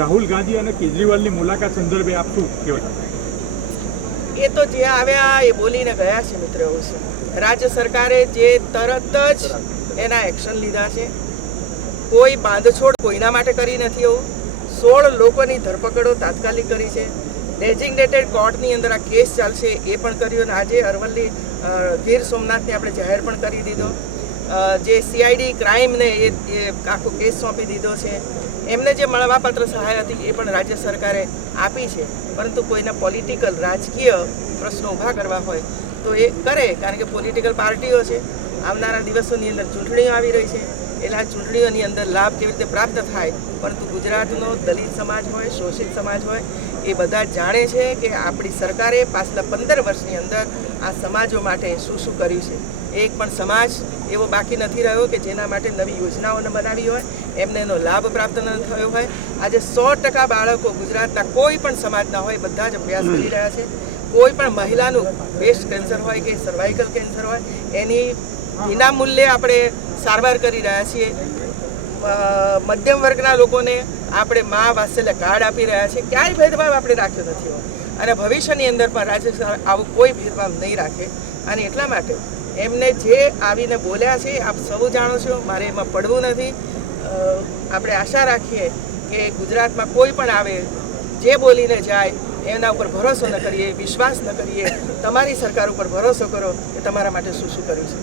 રાહુલ ગાંધી અને કેજરીવાલની મુલાકાત સંદર્ભે આપ શું કહેવા? એ તો જે આવ્યા એ બોલીને ગયા છે મિત્ર. એવું છે રાજ્ય સરકારે જે તરત જ એના એક્શન લીધા છે. કોઈ બાંધછોડ કોઈના માટે કરી નથી. એવું 16 લોકોની ધરપકડો તાત્કાલિક કરી છે. ડેઝિગ્નેટેડ કોર્ટની અંદર આ કેસ ચાલશે એ પણ કર્યું. અને આજે અરવલ્લી ગીર સોમનાથને આપણે જાહેર પણ કરી દીધો. જે CID ક્રાઇમને એ આખો કેસ સોંપી દીધો છે. એમને જે મળવાપાત્ર સહાય હતી એ પણ રાજ્ય સરકારે આપી છે. પરંતુ કોઈના પોલિટિકલ રાજકીય પ્રશ્નો ઊભા કરવા હોય તો એ કરે, કારણ કે પોલિટિકલ પાર્ટીઓ છે. આવનારા દિવસોની અંદર ચૂંટણીઓ આવી રહી છે. એટલે આ ચૂંટણીઓની અંદર લાભ કેવી રીતે પ્રાપ્ત થાય, પરંતુ ગુજરાતનો દલિત સમાજ હોય, શોષિત સમાજ હોય, એ બધા જાણે છે કે આપણી સરકારે પાછલા 15 વર્ષની અંદર આ સમાજો માટે શું શું કર્યું છે. એક પણ સમાજ એવો બાકી નથી રહ્યો કે જેના માટે નવી યોજનાઓને બનાવી હોય, એમને એનો લાભ પ્રાપ્ત ન થયો હોય. આજે 100% બાળકો ગુજરાતના કોઈ પણ સમાજના હોય બધા જ અભ્યાસ કરી રહ્યા છે. કોઈ પણ મહિલાનું બ્રેસ્ટ કેન્સર હોય કે સર્વાઇકલ કેન્સર હોય, એની વિના મૂલ્યે આપણે સારવાર કરી રહ્યા છીએ. મધ્યમ વર્ગના લોકોને આપણે મા વાત્સલ્ય કાર્ડ આપી રહ્યા છીએ. ક્યાંય ભેદભાવ આપણે રાખ્યો નથી હોય અને ભવિષ્યની અંદર પણ રાજ્ય સરકાર આવો કોઈ ભેદભાવ નહીં રાખે. અને એટલા માટે એમને જે આવીને બોલ્યા છે આપ સૌ જાણો છો, મારે એમાં પડવું નથી. આપણે આશા રાખીએ કે ગુજરાતમાં કોઈ પણ આવે જે બોલીને જાય એના ઉપર ભરોસો ન કરીએ, વિશ્વાસ ન કરીએ. તમારી સરકાર ઉપર ભરોસો કરો કે તમારા માટે શું શું કર્યું છે.